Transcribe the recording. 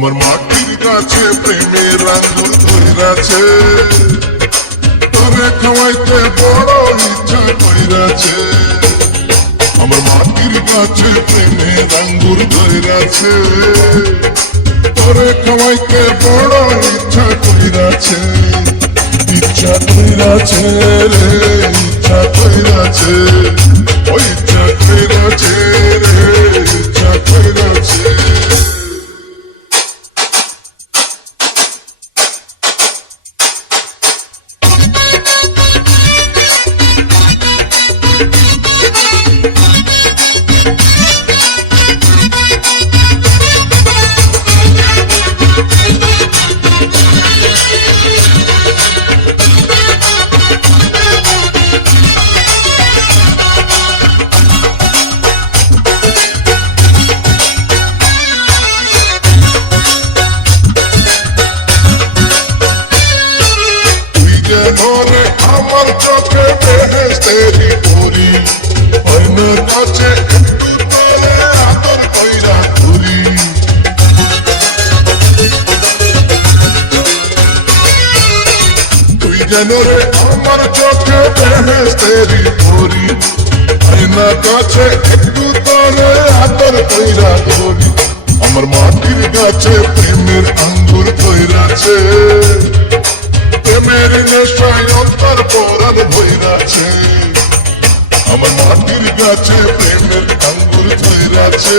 আমার মাটির কাছে প্রেমের আঙ্গুর ধইরাছে, তবে খাওয়াইতে বড় ইচ্ছা কইরাছে। আমার মাটির কাছে প্রেমের আঙ্গুর ধইরাছে, তবে খাওয়াইতে বড় ইচ্ছা কইরাছে। ইচ্ছা কইরাছে রে, ইচ্ছা কইরাছে, ওই ইচ্ছা কইরাছে রে, ইচ্ছা কইরাছে। আমার চোখে বেহেশতেরি পরি, হইনের কাছে একটু তোরে আদর কইরা ঘুরি। তুই যেন রে আমার চোখে বেহেশতেরি পরি, হইনের কাছে একটু তোরে আদর কইরা ঘুরি। আমার মাটির কাছে প্রেমের আঙ্গুর কইরাছে, প্রেমের নেশায় অন্তর পরাণ ভইরাছে। আমার মাটির কাছে প্রেমের আঙ্গুর ধইরাছে।